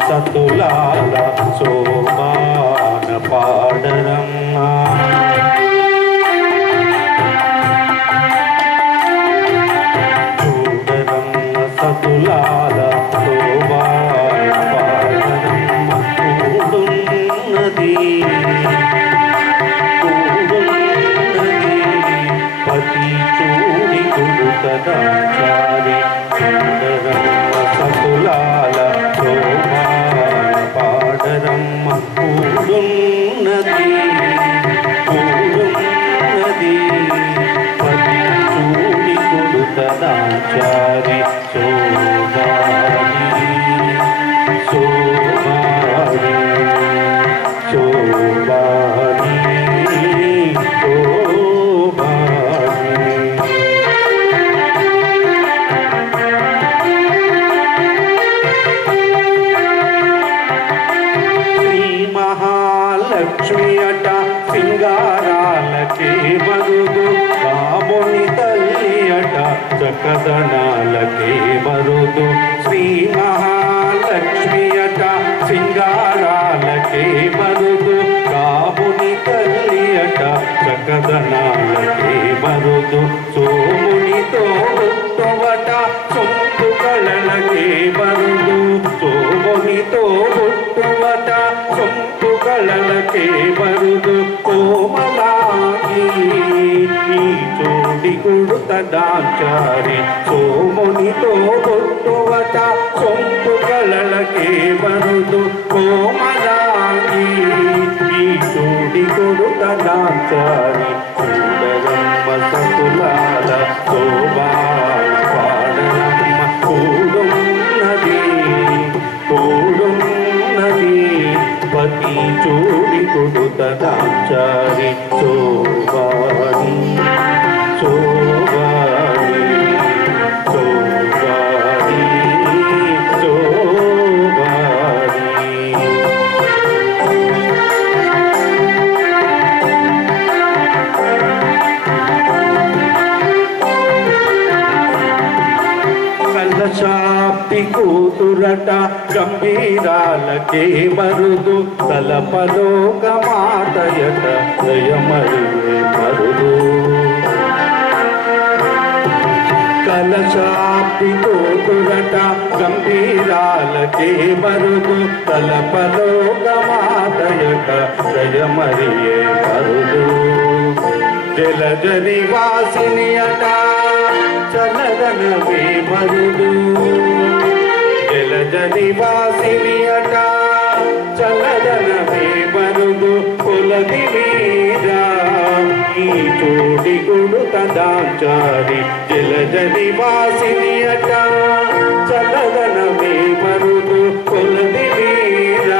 సతులాల శోభాన పాడరమ్మ చూడరమ్మ సతులాల శోభాన పాడరమ్మ కూడున్నది పతి చూడి కుడుకదాచారి చూడరమ్మ సతులాల శోభాన పాడరమ్మ కూడున్నది పతి చూడి కుడుకదాచారి శోభాని శోభాని శోభాని లక్ష్మి అట సింగారాలకే మరుదు కాబోని తల్లి అట చక్కదనాలకే మరుదు శ్రీ మహాలక్ష్మి అట సింగారాలకే మరుదు కాబోని తల్లి అట చక్కదనాలకే మరుదు సోమునితో పుట్టువట సొంపు కళలకే మరుదు సోమునితో పుట్టువట సొంపు కళలకే మరుదు కోమలాగి ఈ చోడి కుడుతదాచారి సోమునితో పుట్టువట సొంపు కళలకే మరుదు కోమలాగి ఈ చోడి కుడుతదాచారి చూడరమ్మ సతులాల శోభాన పాడరమ్మ కూడున్నది పతి చూడి కుడుతదాచారి శోభాని శోభాని శోభాని శోభాని కలశాప్తి కూతురట గంభీరాలకే మరుదు తలపలోక మాతయట జయమరువే మరుదు కలశాప్తి కూతురట గంభీరాలకే మరుదు తలపలోక మాతయట జయమరియే మరుదు జలజ నివాసిని అట చలదనవే మరుదు జలజ నివాసిని అట చలదనవే మరుదు కులది మీద ఈ చోడి కుడుతదాచారి జలజ నివాసిని అట చలదనవే మరుదు కులది మీద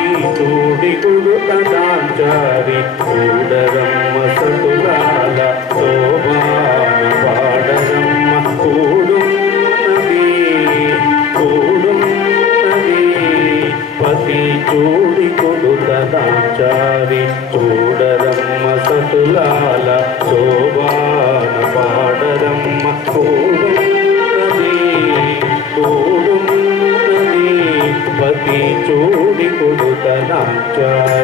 ఈ చోడి కుడుతదాచారి చూడరమ్మ సతులాల శోభాన పాడరమ్మ కూడున్నది పతి చూడి కుడుతదాచారి చూడరమ్మ సతులాల శోభాన పాడరమ్మ కూడున్నది పతి చూడి కుడుతదాచారి